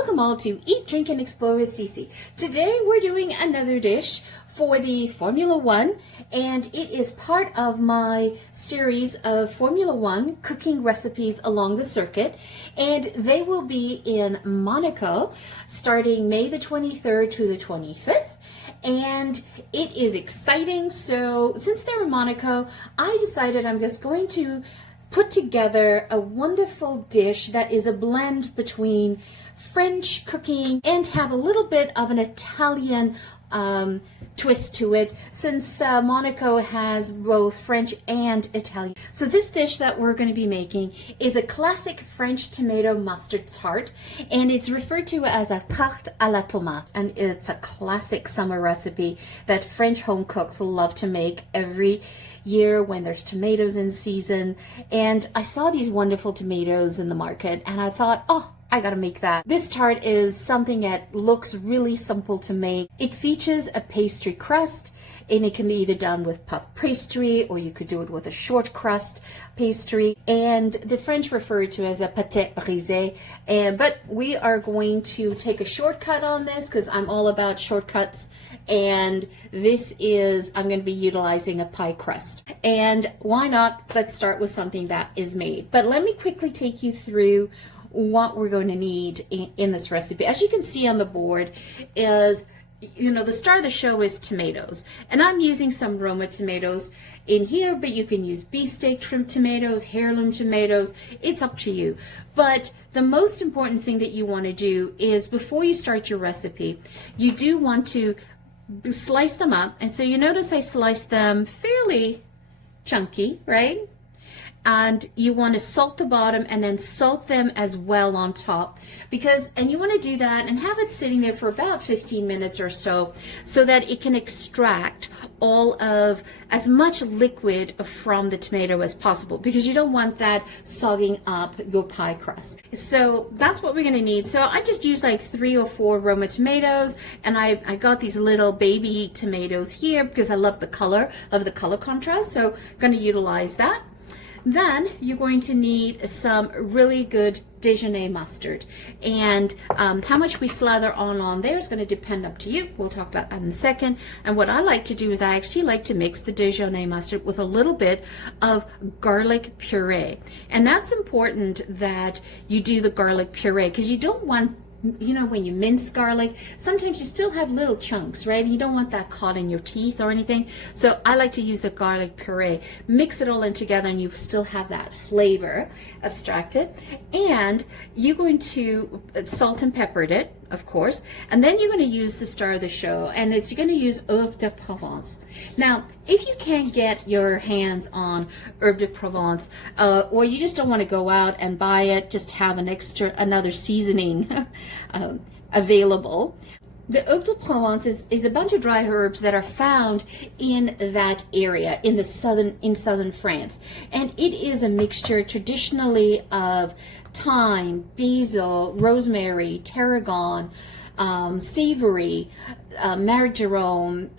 Welcome all to Eat, Drink, and Explore with Cece. Today we're doing another dish for the Formula One, and it is part of my series of Formula One cooking recipes along the circuit, and they will be in Monaco starting May the 23rd to the 25th. And it is exciting. So since they're in Monaco, I decided I'm just going to put together a wonderful dish that is a blend between French cooking and have a little bit of an Italian twist to it, since Monaco has both French and Italian. So this dish that we're going to be making is a classic French tomato mustard tart, and it's referred to as a tarte à la tomate, and it's a classic summer recipe that French home cooks love to make every year when there's tomatoes in season. And I saw these wonderful tomatoes in the market and I thought, oh, I gotta make that. This tart is something that looks really simple to make. It features a pastry crust, and it can be either done with puff pastry or you could do it with a short crust pastry, and the French refer to as a pâté brisé. But we are going to take a shortcut on this because I'm all about shortcuts, and this is, I'm going to be utilizing a pie crust. And why not? Let's start with something that is made. But let me quickly take you through what we're going to need in this recipe. As you can see on the board is, the star of the show is tomatoes, and I'm using some Roma tomatoes in here, but you can use beefsteak trim tomatoes, heirloom tomatoes, it's up to you. But the most important thing that you want to do is, before you start your recipe, you do want to slice them up. And so you notice I sliced them fairly chunky, right? And you want to salt the bottom and then salt them as well on top, and you want to do that and have it sitting there for about 15 minutes or so that it can extract all of as much liquid from the tomato as possible, because you don't want that sogging up your pie crust. So that's what we're going to need. So I just used like 3 or 4 Roma tomatoes, and I got these little baby tomatoes here because I love the color contrast, so I'm going to utilize that. Then you're going to need some really good Dijonais mustard, and how much we slather on there is going to depend up to you. We'll talk about that in a second. And what I like to do is I actually like to mix the Dijonais mustard with a little bit of garlic puree, and that's important that you do the garlic puree, because you don't want, when you mince garlic, sometimes you still have little chunks, right? You don't want that caught in your teeth or anything. So I like to use the garlic puree, mix it all in together, and you still have that flavor abstracted. And you're going to salt and pepper it, of course, and then you're going to use the star of the show, and you're going to use herbe de Provence. Now, if you can't get your hands on herbe de Provence, or you just don't want to go out and buy it, just have another seasoning available. The herbe de Provence is a bunch of dry herbs that are found in that area in southern France, and it is a mixture traditionally of thyme, basil, rosemary, tarragon, savory, marjoram,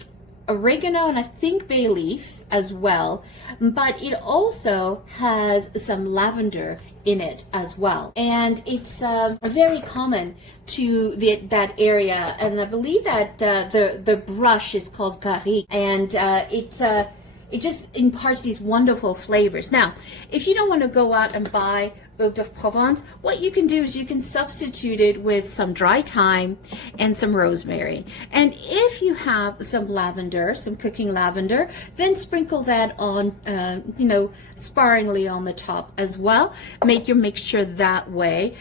oregano, and I think bay leaf as well. But it also has some lavender in it as well, and it's very common to that area. And I believe that the brush is called Paris, and it just imparts these wonderful flavors. Now, if you don't want to go out and buy herbe de Provence, what you can do is you can substitute it with some dry thyme and some rosemary. And if you have some lavender, some cooking lavender, then sprinkle that on, sparingly on the top as well. Make your mixture that way.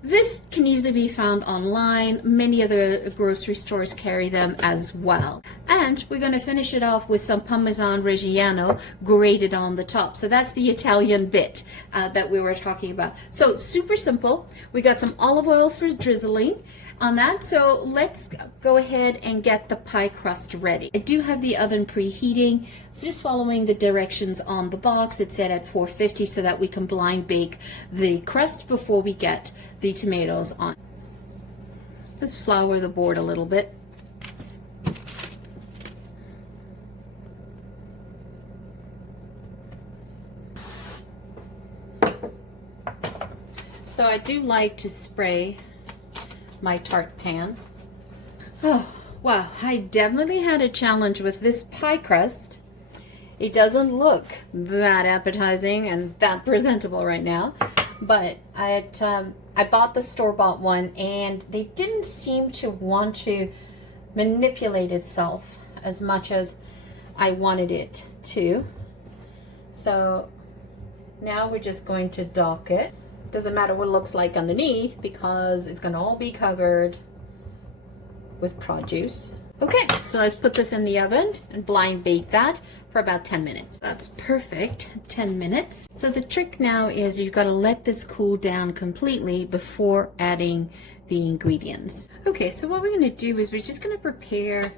This can easily be found online. Many other grocery stores carry them as well. And we're going to finish it off with some Parmesan Reggiano grated on the top. So that's the Italian bit that we were talking about. So super simple. We got some olive oil for drizzling on that. So let's go ahead and get the pie crust ready. I do have the oven preheating. Just following the directions on the box, it's set at 450 so that we can blind bake the crust before we get the tomatoes on. Just flour the board a little bit. So I do like to spray my tart pan. Oh, wow, I definitely had a challenge with this pie crust. It doesn't look that appetizing and that presentable right now, but I bought the store-bought one, and they didn't seem to want to manipulate itself as much as I wanted it to. So now we're just going to dock it. Doesn't matter what it looks like underneath because it's going to all be covered with produce. Okay, so let's put this in the oven and blind bake that for about 10 minutes. That's perfect, 10 minutes. So the trick now is you've got to let this cool down completely before adding the ingredients. Okay, so what we're going to do is we're just going to prepare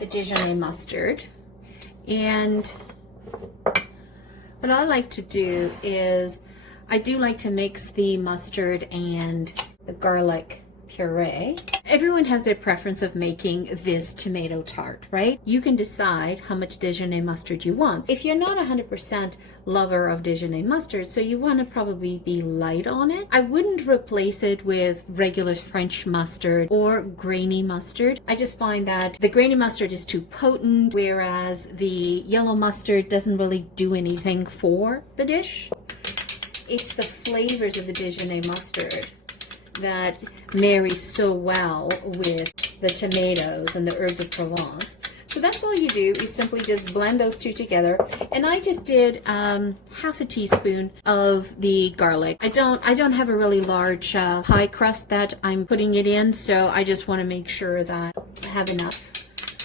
the Dijonnaise mustard. And what I like to do is I do like to mix the mustard and the garlic puree. Everyone has their preference of making this tomato tart, right? You can decide how much Dijonnaise mustard you want. If you're not 100% lover of Dijonnaise mustard, so you want to probably be light on it, I wouldn't replace it with regular French mustard or grainy mustard. I just find that the grainy mustard is too potent, whereas the yellow mustard doesn't really do anything for the dish. It's the flavors of the Dijonnaise mustard that marry so well with the tomatoes and the herb de Provence. So that's all you do is simply just blend those two together. And I just did half a teaspoon of the garlic. I don't have a really large pie crust that I'm putting it in, so I just want to make sure that I have enough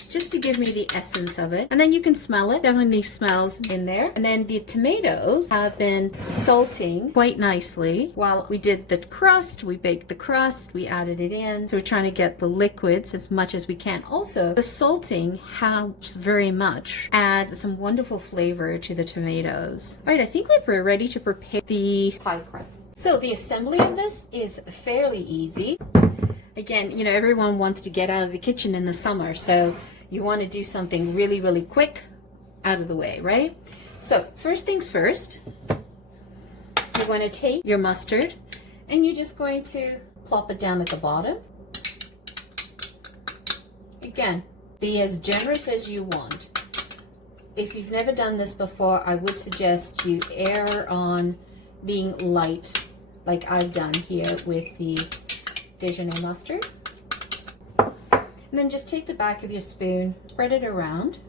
just to give me the essence of it. And then you can smell it. Definitely smells in there. And then the tomatoes have been salting quite nicely. While we did the crust, we baked the crust, we added it in. So we're trying to get the liquids as much as we can. Also, the salting helps very much add some wonderful flavor to the tomatoes. All right, I think we're ready to prepare the pie crust. So the assembly of this is fairly easy. Again, you know, everyone wants to get out of the kitchen in the summer, so you want to do something really, really quick, out of the way, right? So first things first, you're going to take your mustard and you're just going to plop it down at the bottom. Again, be as generous as you want. If you've never done this before, I would suggest you err on being light, like I've done here with the Dijonnaise mustard. And then just take the back of your spoon, spread it around.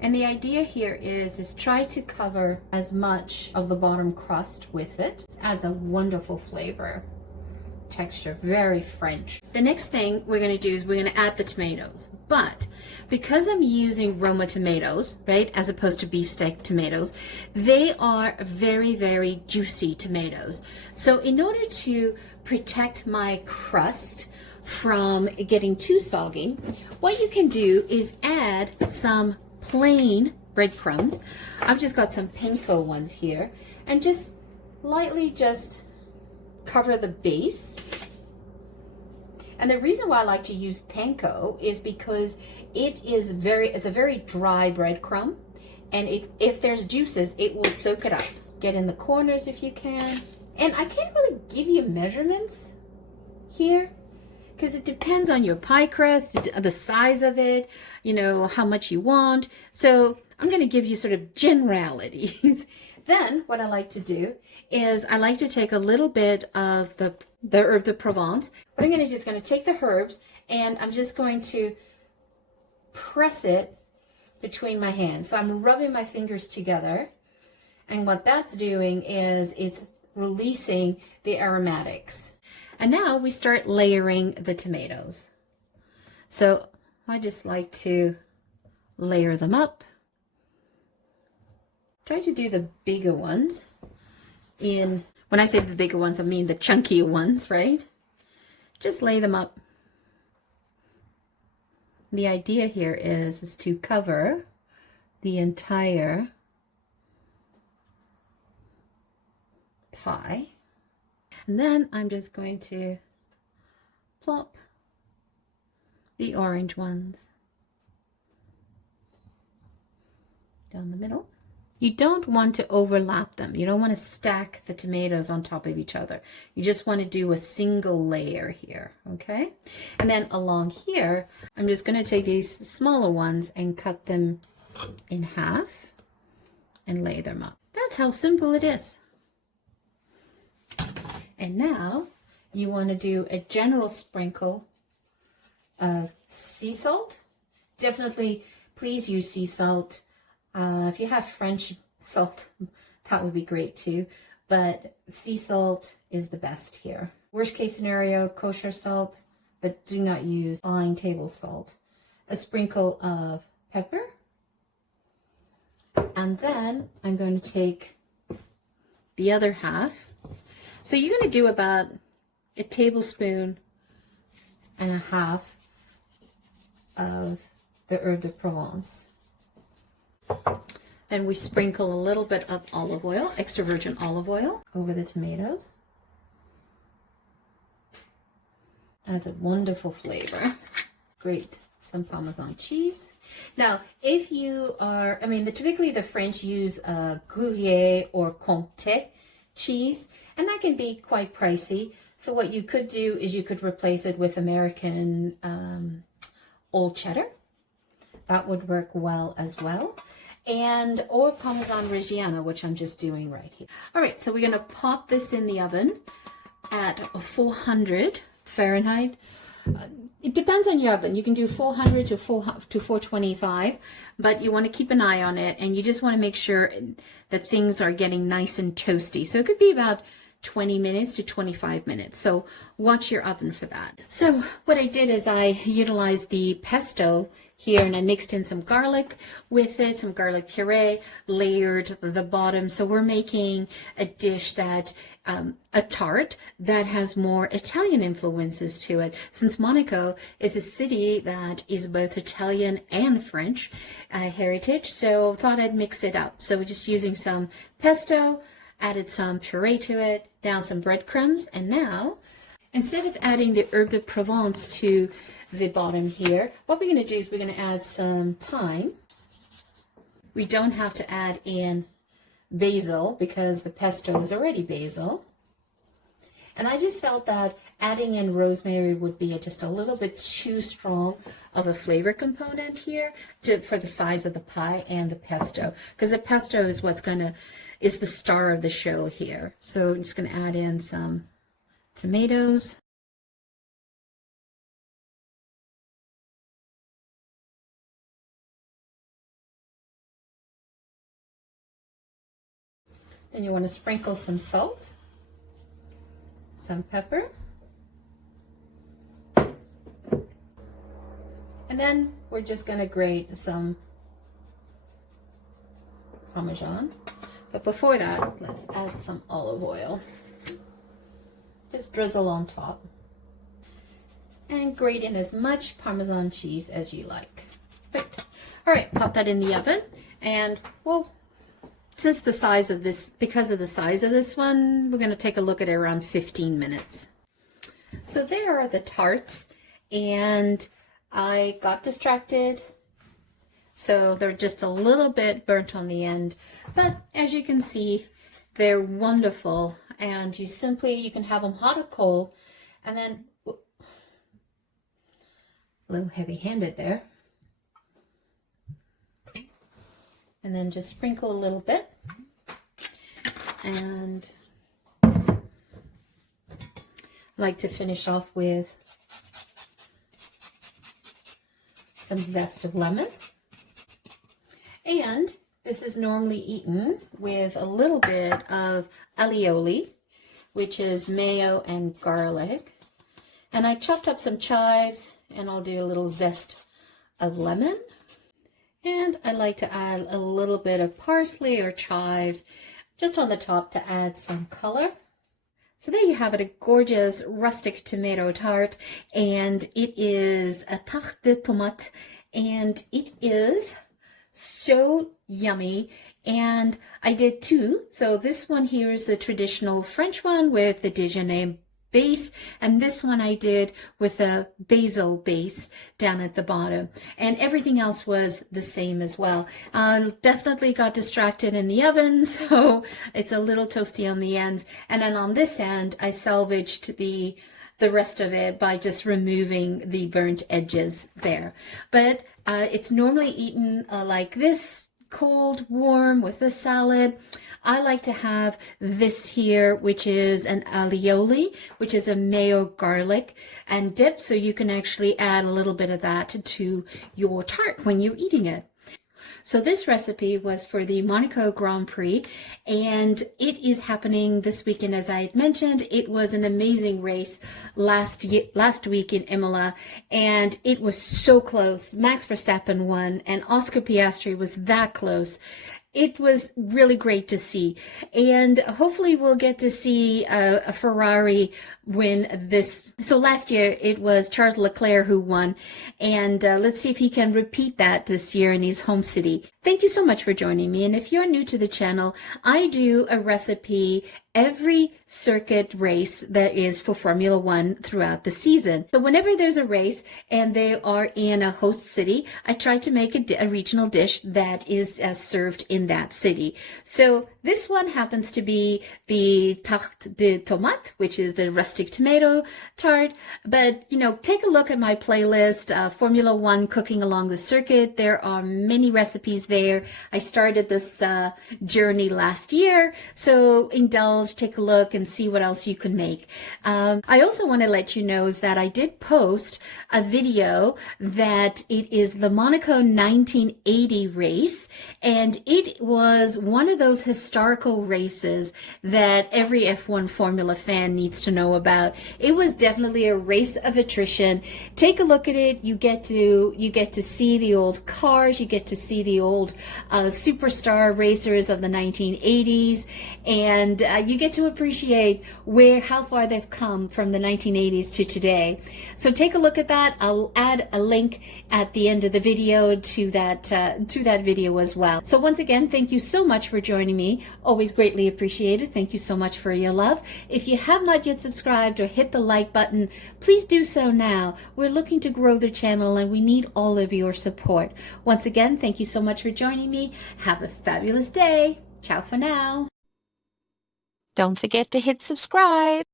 And the idea here is try to cover as much of the bottom crust with it. This adds a wonderful flavor, texture, very French. The next thing we're going to do is we're going to add the tomatoes. But because I'm using Roma tomatoes, right, as opposed to beefsteak tomatoes, they are very, very juicy tomatoes. So in order to protect my crust from getting too soggy, what you can do is add some plain breadcrumbs. I've just got some panko ones here, and just lightly just cover the base. And the reason why I like to use panko is because it's a very dry breadcrumb, and if there's juices, it will soak it up. Get in the corners if you can. And I can't really give you measurements here, because it depends on your pie crust, the size of it, you know, how much you want. So I'm going to give you sort of generalities. Then what I like to do is I like to take a little bit of the herb de Provence. What I'm going to do is going to take the herbs and I'm just going to press it between my hands. So I'm rubbing my fingers together. And what that's doing is it's releasing the aromatics. And now we start layering the tomatoes. So I just like to layer them up. Try to do the bigger ones. When I say the bigger ones, I mean the chunkier ones, right? Just lay them up. The idea here is to cover the entire pie. And then I'm just going to plop the orange ones down the middle. You don't want to overlap them. You don't want to stack the tomatoes on top of each other. You just want to do a single layer here, okay? And then along here, I'm just going to take these smaller ones and cut them in half and lay them up. That's how simple it is. And now you want to do a general sprinkle of sea salt. Definitely, please use sea salt. If you have French salt, that would be great too. But sea salt is the best here. Worst case scenario, kosher salt, but do not use fine table salt. A sprinkle of pepper. And then I'm going to take the other half. So you're going to do about a tablespoon and a half of the herb de Provence. Then we sprinkle a little bit of olive oil, extra virgin olive oil, over the tomatoes. Adds a wonderful flavor. Great. Some Parmesan cheese. Now, if you are, typically the French use Gruyere or Comté cheese, and that can be quite pricey. So what you could do is you could replace it with American old cheddar. That would work well as well. And or Parmesan Reggiano, which I'm just doing right here. All right, so we're going to pop this in the oven at 400 Fahrenheit. It depends on your oven. You can do 400 to 425, but you want to keep an eye on it, and you just want to make sure that things are getting nice and toasty. So it could be about 20 minutes to 25 minutes. So watch your oven for that. So what I did is I utilized the pesto here, and I mixed in some garlic with it, some garlic puree, layered the bottom. So we're making a dish that, a tart that has more Italian influences to it. Since Monaco is a city that is both Italian and French heritage, so thought I'd mix it up. So we're just using some pesto, added some puree to it, down some breadcrumbs, and now, instead of adding the herb de Provence to the bottom here, what we're going to do is we're going to add some thyme. We don't have to add in basil because the pesto is already basil. And I just felt that adding in rosemary would be just a little bit too strong of a flavor component here for the size of the pie and the pesto, because the pesto is is the star of the show here. So I'm just going to add in some tomatoes. Then you want to sprinkle some salt, some pepper, and then we're just going to grate some Parmesan. But before that, let's add some olive oil. Just drizzle on top. And grate in as much Parmesan cheese as you like. Great. All right, pop that in the oven, and well, because of the size of this one, we're going to take a look at it around 15 minutes. So there are the tarts, and I got distracted, so they're just a little bit burnt on the end, but as you can see, they're wonderful, and you can have them hot or cold, and then a little heavy-handed there. And then just sprinkle a little bit, and I like to finish off with some zest of lemon. And this is normally eaten with a little bit of alioli, which is mayo and garlic. And I chopped up some chives, and I'll do a little zest of lemon. And I like to add a little bit of parsley or chives just on the top to add some color. So there you have it, a gorgeous rustic tomato tart, and it is a tarte de tomate, and it is so yummy. And I did two. So this one here is the traditional French one with the Dijonais base, and this one I did with a basil base down at the bottom, and everything else was the same as well. Definitely got distracted in the oven, so it's a little toasty on the ends, and then on this end I salvaged the rest of it by just removing the burnt edges there. But it's normally eaten like this, cold, warm, with a salad. I like to have this here, which is an alioli, which is a mayo garlic and dip, so you can actually add a little bit of that to your tart when you're eating it. So this recipe was for the Monaco Grand Prix, and it is happening this weekend. As I had mentioned, it was an amazing race last week in Imola, and it was so close. Max Verstappen won, and Oscar Piastri was that close. It was really great to see, and hopefully we'll get to see a Ferrari win this. So last year it was Charles Leclerc who won, and let's see if he can repeat that this year in his home city. Thank you so much for joining me, and if you're new to the channel, I do a recipe every circuit race that is for Formula One throughout the season. So whenever there's a race and they are in a host city, I try to make a regional dish that is served in that city. So this one happens to be the Tarte de Tomate, which is the rustic tomato tart. But, you know, take a look at my playlist, Formula One Cooking Along the Circuit. There are many recipes there. I started this journey last year, so indulge, take a look and see what else you can make. I also want to let you know is that I did post a video that it is the Monaco 1980 race, and it was one of those historical races that every F1 Formula fan needs to know about. It was definitely a race of attrition. Take a look at it. You get to see the old cars, you get to see the old superstar racers of the 1980s, and you get to appreciate how far they've come from the 1980s to today. So take a look at that. I'll add a link at the end of the video to that video as well. So once again, thank you so much for joining me. Always greatly appreciated. Thank you so much for your love. If you have not yet subscribed or hit the like button, please do so now. We're looking to grow the channel and we need all of your support. Once again, thank you so much for joining me. Have a fabulous day. Ciao for now. Don't forget to hit subscribe.